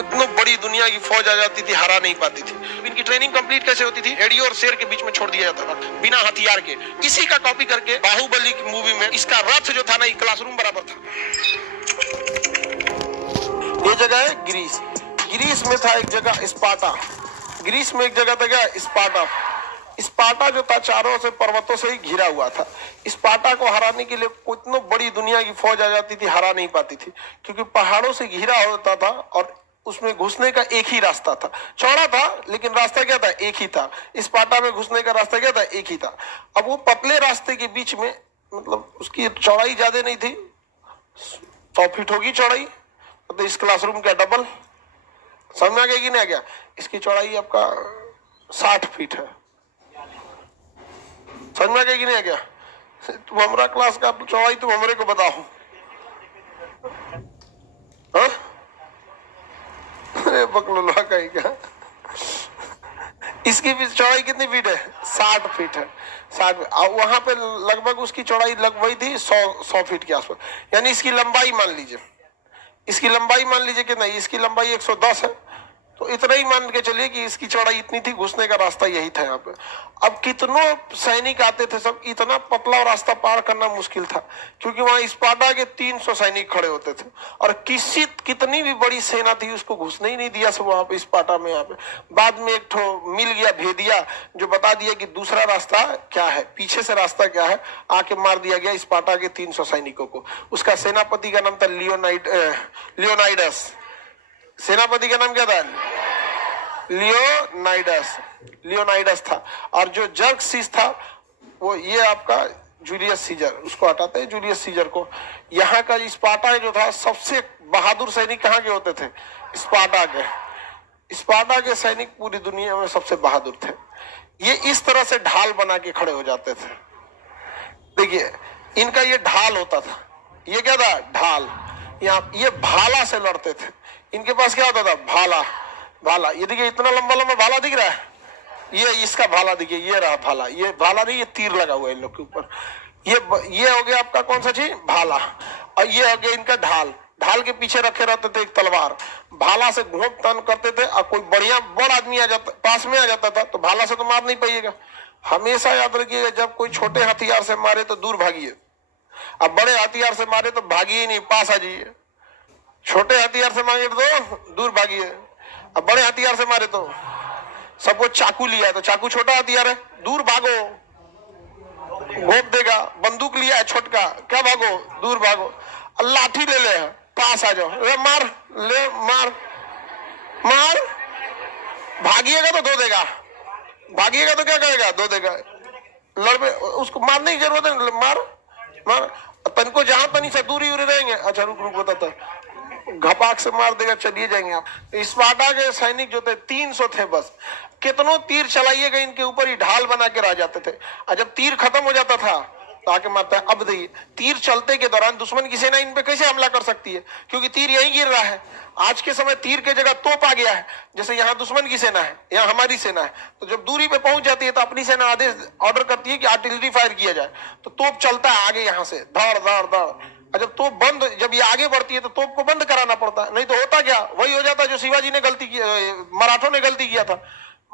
इतनी बड़ी दुनिया की फौज आ जाती थी, हरा नहीं पाती थी। इनकी ट्रेनिंग कंप्लीट कैसे होती थी? रेडियो और शेर के बीच में छोड़ दिया जाता था बिना हथियार के। इसी का कॉपी करके बाहुबली की मूवी में इसका रथ जो था ना, क्लासरूम बराबर था। ये जगह है ग्रीस। ग्रीस में था एक जगह स्पार्टा। ग्रीस में एक जगह था क्या? स्पार्टा। स्पार्टा जो था चारों से पर्वतों से ही घिरा हुआ था। स्पार्टा को हराने के लिए इतनी बड़ी दुनिया की फौज आ जाती थी, हरा नहीं पाती थी, क्योंकि पहाड़ों से घिरा होता था और उसमें घुसने का एक ही रास्ता था। चौड़ा था लेकिन रास्ता क्या था? एक ही था। स्पार्टा में घुसने का रास्ता क्या था? एक ही था। अब वो पतले रास्ते के बीच में, मतलब उसकी चौड़ाई ज्यादा नहीं थी, 100 फीट होगी चौड़ाई, मतलब इस क्लासरूम का डबल। समझ में आ गया कि नहीं आ गया? इसकी चौड़ाई आपका 60 फीट है। समझ में आ गया कि नहीं आ गया? तुम हमारा क्लास का चौड़ाई तुम हमारे को बताओ। हाँ? अरे बकलोला का ही क्या। इसकी भी चौड़ाई कितनी फीट है? 60 फीट है। 60। वहां पे लगभग उसकी चौड़ाई लगभग थी 100 फीट के आसपास। यानी इसकी लंबाई मान लीजिए, इसकी लंबाई मान लीजिए कि नहीं, इसकी लंबाई 110 है, तो इतना ही मान के चलिए कि इसकी चौड़ाई इतनी थी, घुसने का रास्ता यही था यहाँ पे। अब कितनों सैनिक आते थे, सब इतना पतला रास्ता पार करना मुश्किल था, क्योंकि वहां स्पार्टा के 300 सैनिक खड़े होते थे और कितनी भी बड़ी सेना थी उसको घुसने ही नहीं दिया सब वहां पे स्पार्टा में। यहाँ पे बाद में एक ठो मिल गया भेदिया जो बता दिया कि दूसरा रास्ता क्या है, पीछे से रास्ता क्या है, आके मार दिया गया स्पार्टा के 300 सैनिकों को। उसका सेनापति का नाम था लियोनाइडस। सेनापति का नाम क्या था? लियोनाइडस था। और जो जर्कसिस था वो ये आपका जूलियस सीजर, उसको हटाते हैं जूलियस सीजर को। यहाँ का स्पार्टा जो था सबसे बहादुर सैनिक कहाँ के होते थे? स्पार्टा के। स्पार्टा के सैनिक पूरी दुनिया में सबसे बहादुर थे। ये इस तरह से ढाल बना के खड़े हो जाते थे। देखिए इनका ये ढाल होता था, ये क्या था? ढाल। यहाँ ये भाला से लड़ते थे। इनके पास क्या होता था? भाला। भाला, ये देखिए इतना लंबा लंबा भाला दिख रहा है, ये इसका भाला देखिए, ये रहा भाला। ये भाला नहीं, ये तीर लगा हुआ है इन लोग के ऊपर। ये हो गया आपका कौन सा चीज? भाला। और ये हो गया इनका ढाल। ढाल के पीछे रखे रहते थे एक तलवार। भाला से घोंप तान करते थे, और कोई बढ़िया बड़ा आदमी आ जाता, पास में आ जाता था, तो भाला से तो मार नहीं पाइएगा। हमेशा याद रखिएगा, जब कोई छोटे हथियार से मारे तो दूर भागिए, अब बड़े हथियार से मारे तो भागिए नहीं, पास आ जाइए। छोटे हथियार से मारे तो दूर भागिए, अब बड़े हथियार से मारे तो, सबको चाकू लिया है तो चाकू छोटा हथियार है, दूर भागो, घोंप देगा। बंदूक लिया है छोटका, क्या भागो? दूर भागो। लाठी ले ले, पास आ जाओ, मार ले, मार मार। भागिएगा तो दो देगा, भागिएगा तो क्या करेगा? दो देगा। लड़े उसको मारने की जरूरत है, मार मार। तन को जहां तनी से दूरी रहेंगे, अच्छा रुक रुक बताता, घपाक से मार देगा, चलिए जाएंगे आप। स्पार्टा के सैनिक जो थे 300 थे बस। कितनों तीर चलाइएगा इनके ऊपर ही ढाल बना के रह जाते थे। और जब तीर खत्म हो जाता था तो आके मारता है। अब देखिए तीर चलते के दौरान दुश्मन की सेना इन पे कैसे हमला कर सकती है, क्योंकि तीर यहीं गिर रहा है। आज के समय तीर के जगह तोप आ गया है। जैसे यहाँ दुश्मन की सेना है, यहाँ हमारी सेना है, तो जब दूरी पे पहुंच जाती है तो अपनी सेना आदेश ऑर्डर करती है कि आर्टिलरी फायर किया जाए, तो तोप चलता है आगे यहाँ से, धड़ धड़ धड़। जब तोप बंद, जब ये आगे बढ़ती है तो तोप को बंद कराना पड़ता है, नहीं तो होता क्या? वही हो जाता जो शिवाजी ने गलती की, मराठों ने गलती किया था।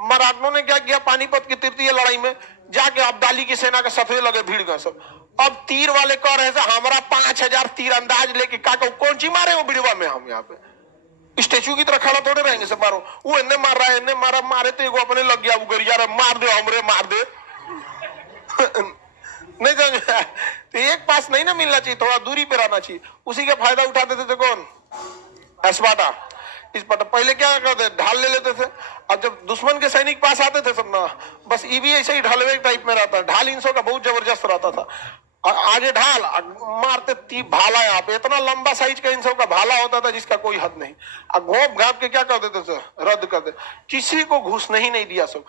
मराठों ने क्या किया? पानीपत की तृतीय लड़ाई में जाके अब्दाली की सेना के सफे लगे, भीड़ गए सब। अब तीर वाले कह रहे थे हमारा 5000 तीर अंदाज लेके का कौन सी मारे वो बिड़वा में, हम यहाँ पे स्टेचू की तरह खड़ा थोड़े रहेंगे सब मारो। वो इन्हें मार रहा है, इन्हें मारा, मारे तो एगो अपने लग गया, वो गरिया मार दे, हमरे मार दे। नहीं समझ, तो एक पास नहीं ना मिलना चाहिए, थोड़ा दूरी पे रहना चाहिए। उसी का फायदा उठाते थे। तो कौन? स्पार्टा। स्पार्टा पहले क्या करते? ढाल ले लेते थे। अब जब दुश्मन के सैनिक पास आते थे सब ना, बस ये भी ऐसे ही ढलवे टाइप में रहता है। ढाल इन का बहुत जबरदस्त रहता था। आगे ढाल मारते तीर, भाला यहाँ पे इतना लंबा साइज का इन का भाला होता था जिसका कोई हद नहीं। अब घोंप घाप के क्या कर देते थे? रद्द कर दे। किसी को घुस नहीं दिया सब।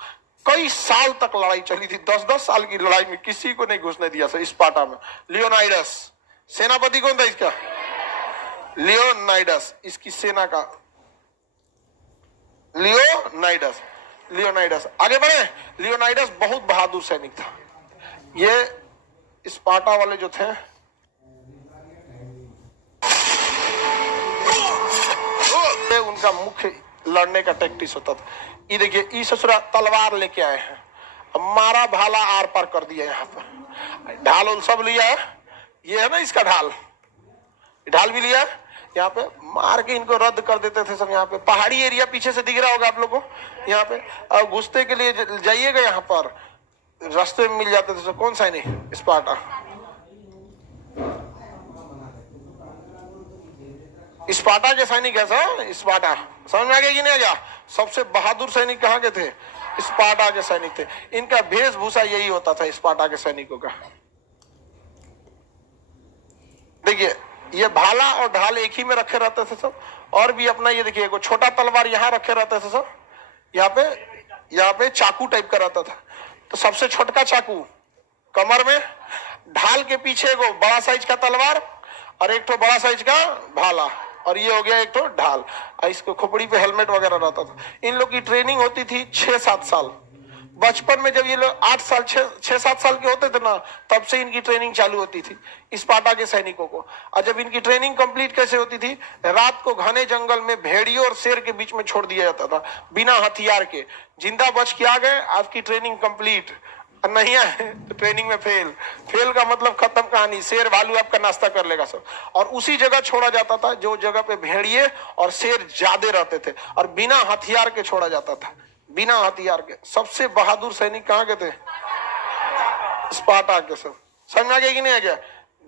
कई साल तक लड़ाई चली थी, 10-10 साल की लड़ाई में किसी को नहीं घुसने दिया सर स्पार्टा में। लियोनाइडस सेनापति कौन था इसका? लियोनाइडस, इसकी सेना का लियोनाइडस। आगे बढ़े। लियोनाइडस बहुत बहादुर सैनिक था। ये स्पार्टा वाले जो थे, उनका इनका मुख्य लड़ने का टैक्टिस होता था। ये देखिए, ये ससुरा तलवार लेके आए हैं, अब मारा भाला आर पार कर दिया। यहाँ पर ढाल उल सब लिया है, ये है ना इसका ढाल, ढाल भी लिया, यहाँ पे मार के इनको रद्द कर देते थे सब। यहाँ पे पहाड़ी एरिया पीछे से दिख रहा होगा आप लोगों को। यहाँ पे अब घुसते के लिए जाइएगा, यहाँ पर रास्ते में मिल जाते थे सब। कौन सा नहीं, स्पार्टा। स्पार्टा के सैनिक है सर, स्पार्टा। समझ में आ गया कि नहीं आ गया? सबसे बहादुर सैनिक कहाँ के थे? स्पार्टा के सैनिक थे। इनका वेशभूषा यही होता था स्पार्टा के सैनिकों का। देखिए, ये भाला और ढाल एक ही में रखे रहते थे सब। और भी अपना ये देखिए, एक छोटा तलवार यहाँ रखे रहते थे सब। यहाँ पे चाकू टाइप का रहता था, तो सबसे छोटका चाकू कमर में, ढाल के पीछे एक बड़ा साइज का तलवार और एक तो बड़ा साइज का भाला, और ये हो गया एक तो ढाल। और इसको खोपड़ी पे हेलमेट वगैरह रहता था। इन लोग की ट्रेनिंग होती थी 6-7 साल। बचपन में जब ये लोग 8 साल 6-7 साल के होते थे ना, तब से इनकी ट्रेनिंग चालू होती थी स्पार्टा के सैनिकों को। और जब इनकी ट्रेनिंग कंप्लीट कैसे होती थी, रात को घने जंगल में भेड़ियों और शेर के बीच में छोड़ दिया जाता था बिना हथियार के। जिंदा बच के आ गए, आपकी ट्रेनिंग कंप्लीट। नहीं आए तो ट्रेनिंग में फेल। फेल का मतलब खत्म कहानी, शेर भालू आपका नाश्ता कर लेगा सब। और उसी जगह छोड़ा जाता था जो जगह पे भेड़िए और शेर ज्यादा रहते थे, और बिना हथियार के छोड़ा जाता था, बिना हथियार के। सबसे बहादुर सैनिक कहाँ के थे? स्पार्टा के सब। समझ में आ गया कि नहीं आ गया?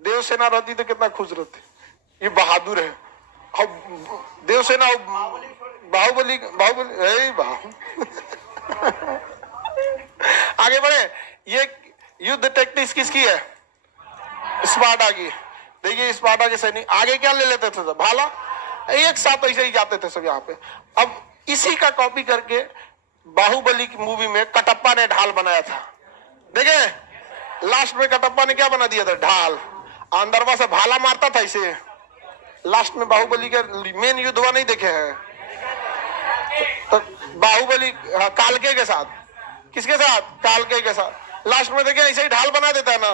देवसेना रहती तो कितना खुश रहते, ये बहादुर है। अब देवसेना बाहुबली आगे बढ़े। ये युद्ध टैक्टिक्स किसकी है? स्पार्टा की। देखिए, स्पार्टा के सैनिक आगे क्या ले लेते थे? भाला, एक साथ ऐसे ही जाते थे सब यहाँ पे। अब इसी का कॉपी करके बाहुबली की मूवी में कटप्पा ने ढाल बनाया था। देखे, लास्ट में कटप्पा ने क्या बना दिया था? ढाल। अंदरवा से भाला मारता था इसे। लास्ट में बाहुबली के मेन युद्ध हुआ नहीं देखे हैं? तो बाहुबली कालके के साथ, किसके साथ? कालके के साथ। लास्ट में देखे ऐसे ही ढाल बना देता है ना,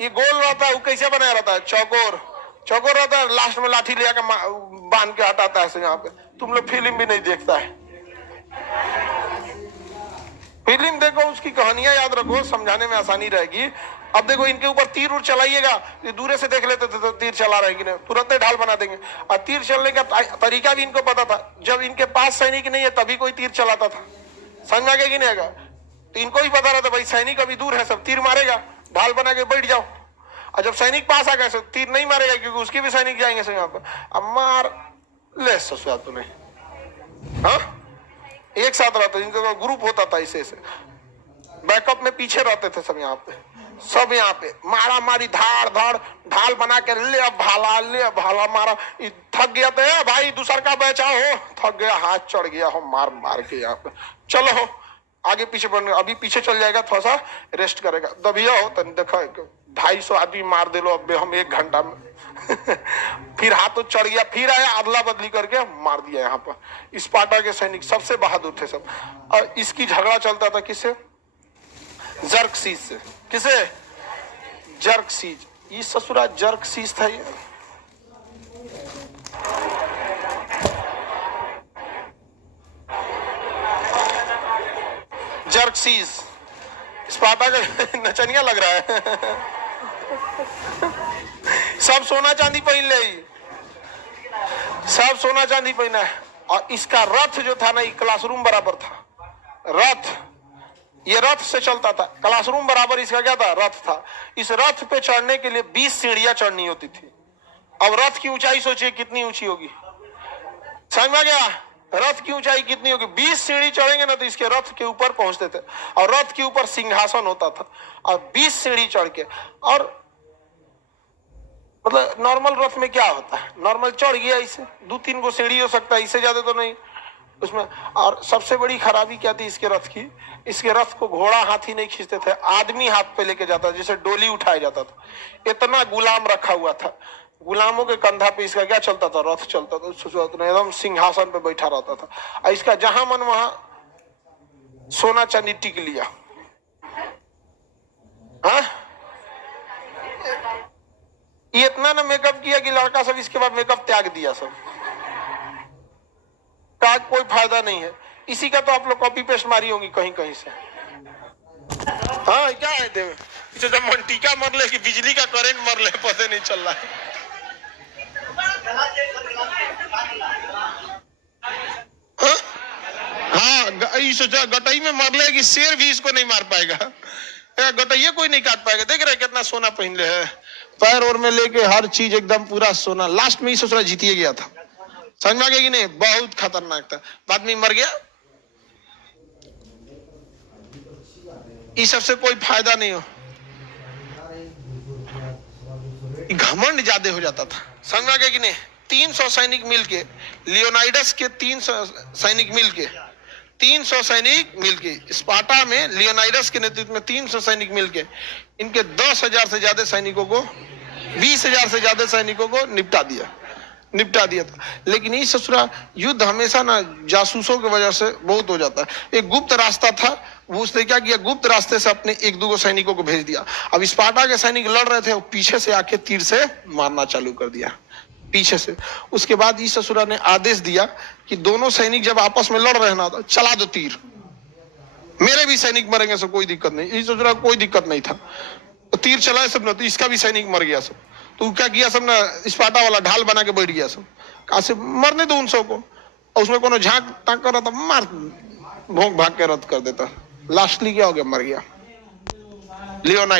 ये गोल रहता है, वो कैसे बनाया रहता है? चौकोर, चौकोर रहता है। लास्ट में लाठी ले बांध के हटाता है यहाँ पे। तुम लोग फिल्म भी नहीं देखता है, फिल्म देखो, उसकी कहानियां याद रखो, समझाने में आसानी रहेगी। अब देखो, इनके ऊपर तीर उड़ चलाइएगा, ये दूर से देख लेते थे तो तीर चला रहे कि नहीं, तुरंत ढाल बना देंगे। और तीर चलने का तरीका भी इनको पता था। जब इनके पास सैनिक नहीं है तभी कोई तीर चलाता था। समझ में आ गया कि नहीं आएगा? तो इनको ही पता रहता भाई सैनिक अभी दूर है, सब तीर मारेगा, ढाल बना के बैठ जाओ। और जब सैनिक पास आ गए तो तीर नहीं मारेगा, क्योंकि उसके भी सैनिक जाएंगे सब यहाँ पर। अब मार ले ससुरा तूने। हाँ, एक साथ रहते, इनका ग्रुप होता था ऐसे ऐसे, बैकअप में पीछे रहते थे सब यहाँ पे। सब यहाँ पे मारा मारी, धाड़ धाड़, ढाल बना के ले भाला मारा। थक गया तो भाई दूसर का बचा हो, थक गया, हाथ चढ़ गया हो, मार मार के यहाँ पे। चलो हो आगे पीछे बढ़ने, अभी पीछे चल जाएगा, थोड़ा सा रेस्ट करेगा। दबिया हो तो देखो 250 आदमी मार दे लो अब हम 1 घंटा में। फिर हाथ तो चढ़ गया, फिर आया, अदला बदली करके मार दिया यहाँ पर। स्पार्टा के सैनिक सबसे बहादुर थे सब। और इसकी झगड़ा चलता था किससे? जर्कसीज से। किसे? जर्कसीज। ये ससुरा जर्कसीज था ये। जर्कसीज स्पार्टा का नचनिया लग रहा है। सब सोना चांदी पहन ले, सब सोना चांदी पहना है। और इसका रथ जो था ना, ये क्लासरूम बराबर था। रथ, ये रथ से चलता था, क्लासरूम बराबर इसका क्या था? रथ था। इस रथ पे चढ़ने के लिए 20 सीढ़ियां चढ़नी होती थी। अब रथ की ऊंचाई सोचिए कितनी ऊंची होगी। समझ में गया? रथ की ऊंचाई कितनी होगी? 20 सीढ़ी चढ़ेंगे ना तो इसके रथ के ऊपर पहुंचते थे। और रथ के ऊपर सिंहासन होता था, और 20 सीढ़ी चढ़ के। और मतलब नॉर्मल रथ में क्या होता है, नॉर्मल चढ़ गया, इसे 2-3 गो सीढ़ी हो सकता है, इससे ज्यादा तो नहीं उसमें। और सबसे बड़ी खराबी क्या थी इसके रथ की? इसके रथ को घोड़ा हाथी नहीं खींचते थे, आदमी हाथ पे लेके जाता, जैसे डोली उठाया जाता था। इतना गुलाम रखा हुआ था, गुलामों के कंधा पे इसका क्या चलता था? रथ चलता था। एकदम सिंहासन पे बैठा रहता था। और इसका जहां मन वहां सोना चांदी टिक लिया। हाँ, ये इतना ना मेकअप किया कि लड़का सब इसके बाद मेकअप त्याग दिया सब। का कोई फायदा नहीं है। इसी का तो आप लोग कॉपी पेस्ट मारी होंगी कहीं कहीं से। हाँ क्या है देव, इसे जब मंटिका मर ले कि बिजली का करंट मर ले पता नहीं चल रहा है। हाँ ये सोचा गटई में मर ले कि शेर भी इसको नहीं मार पाएगा, गटैया कोई नहीं काट पाएगा। देख रहे कितना सोना पहन ले है, पैर और में लेके हर चीज एकदम पूरा सोना। लास्ट में ही ससुरा जीतिए गया था, समझ में आ गया कि नहीं, बहुत खतरनाक था। बाद में मर गया। इस सबसे कोई फायदा नहीं हो, घमंड ज्यादा हो जाता था, समझ में आ गया कि नहीं। 300 सैनिक मिलके, लियोनाइडस के 300 सैनिक मिलके, 300 सैनिक मिलके स्पार्टा में लियोनाइडस के नेतृत्व में 300 सैनिक मिलके इनके 10,000 से ज्यादा सैनिकों को, 20,000 से ज्यादा सैनिकों को निपटा दिया था। लेकिन इस ससुरा युद्ध हमेशा ना जासूसों की वजह से बहुत हो जाता है। एक गुप्त रास्ता था, वो उसने क्या किया, गुप्त रास्ते से अपने 1-2 सैनिकों को भेज दिया। अब स्पार्टा के सैनिक लड़ रहे थे, वो पीछे से आके तीर से मारना चालू कर दिया, पीछे से। उसके बाद इस ससुरा ने आदेश दिया कि दोनों सैनिक जब आपस में लड़ रहे ना, तो चला दो तीर, मेरे भी सैनिक मरेंगे, सब कोई दिक्कत नहीं। इस ससुरा कोई दिक्कत नहीं था, तो तीर चलाए सब ना, तो इसका भी सैनिक मर गया सब। तो क्या किया सब ना, स्पार्टा वाला ढाल बना के बैठ गया सब, कहा से मरने दो उन सबको। और उसमें कोनो झांक ताक कर रहा था, मार भोंक भाग के रद्द कर देता। लास्टली क्या हो गया, मर गया लियोनाइडस।